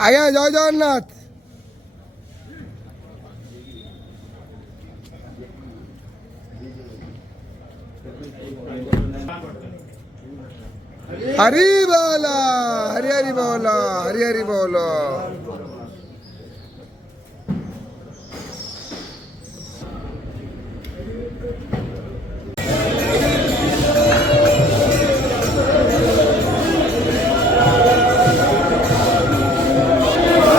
आया जय जगन्नाथ। हरि बोला, हरि हरि बोला, हरि हरि बोला।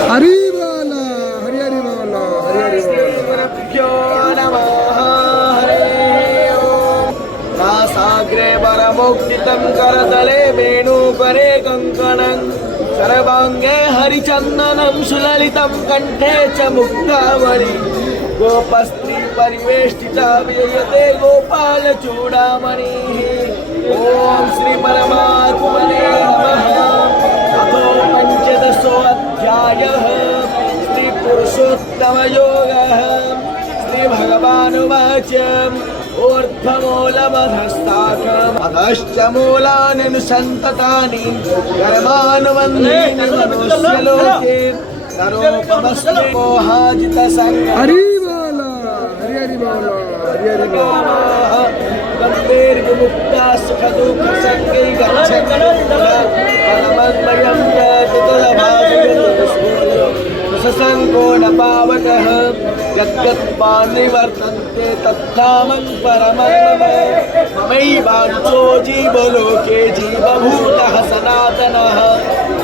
हरि बोला, हरि हरि बोला, हरि हरि बोला। साग्रे वरमुक्तितं करतले वेणुकरे कङ्कणं सर्वाङ्गे हरिचन्दनं सुललितं कंठे च मुक्तावळि गोपस्त्री परिवेष्टिता विजयते गोपालचूडामणिः। ॐ श्री परमात्मने नमः। अथो पञ्चदशोऽध्यायः श्री पुरुषोत्तमयोगः। श्री भगवानुवाच ऊर्ध्वमूलमधस्ताकम् अधश्च मूलान्यनुसन्ततानि कर्मानुबन्धीनि मनुष्यलोके नरोपमस्मि मोहाजितसङ्गः। हरि बोला, हरि हरि बोला, हरि हरि बोला। गम्भीर्विमुक्ता सुखदुःखसङ्गै गच्छन्ति परमद्वयं च ससङ्को न पावकः यद्गत्वान् निवर्तन्ते तत्कामं परमं मम। ममैवांशो जीवलोके जीवभूतः सनातनः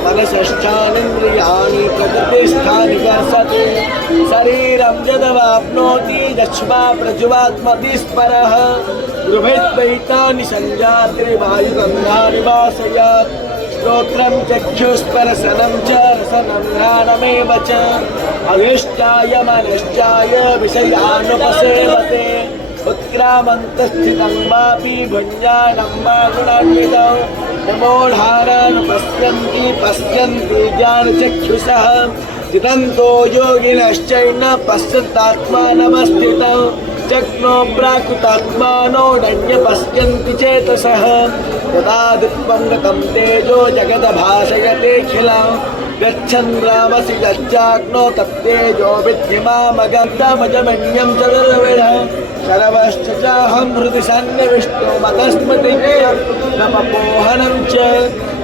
मनसष्ठानीन्द्रियाणि प्रकृतिस्थानि वर्तते। शरीरं यदवाप्नोति यक्ष्मा प्रज्वात्मति स्परः गृहेत्वैतानि सञ्जात्रि वायुगन्धानि वासयात्। श्रोत्रं चक्षुस्पर्शनं च रसनं घ्राणमेव च अयिष्टाय मनश्चाय विषयानुपसेवते। उत्क्रामन्तस्थितं वापि भुञ्जानं वा गुणान्वितौ नमोढारानुपश्यन्ति पश्यन्ति ज्ञानचक्षुषः चितन्तो योगिनश्चैन पश्यन्तात्मानमस्थितौ चक्नो प्राकृतात्मानो नन्य पश्यन्ति चेतसः। यदा दिक्पं गतं तेजो जगद्भासयतेऽखिलं गच्छन् रामसि यच्चाग्नो तत्तेजो विद्धिमामगन्तमजमन्यं चतुर्विधः सर्वश्च चाहं हृदि सन्निविष्टो मतस्मृतिज्ञं न पपोहनं च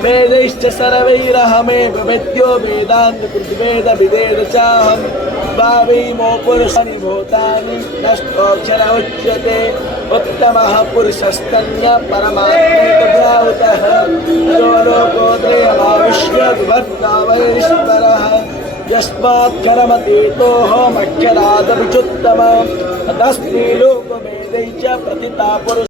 वेदैश्च सर्वैरहमेव वेद्यो वेदान्तकृद्वेदविदेव चाहं भावैमो पुरुषाणि भूतानि नष्टोऽक्षर उच्यते। उत्तमः पुरुषस्तन्यः परमात्मैकभ्रावुतः यो लोकोत्रयमाविश्य विभक्ता वैरीश्वरः यस्मात् कर्मतीतोऽहमक्षरादविचुत्तमः तस्मै लोकवेदै च प्रतिता पुरुष।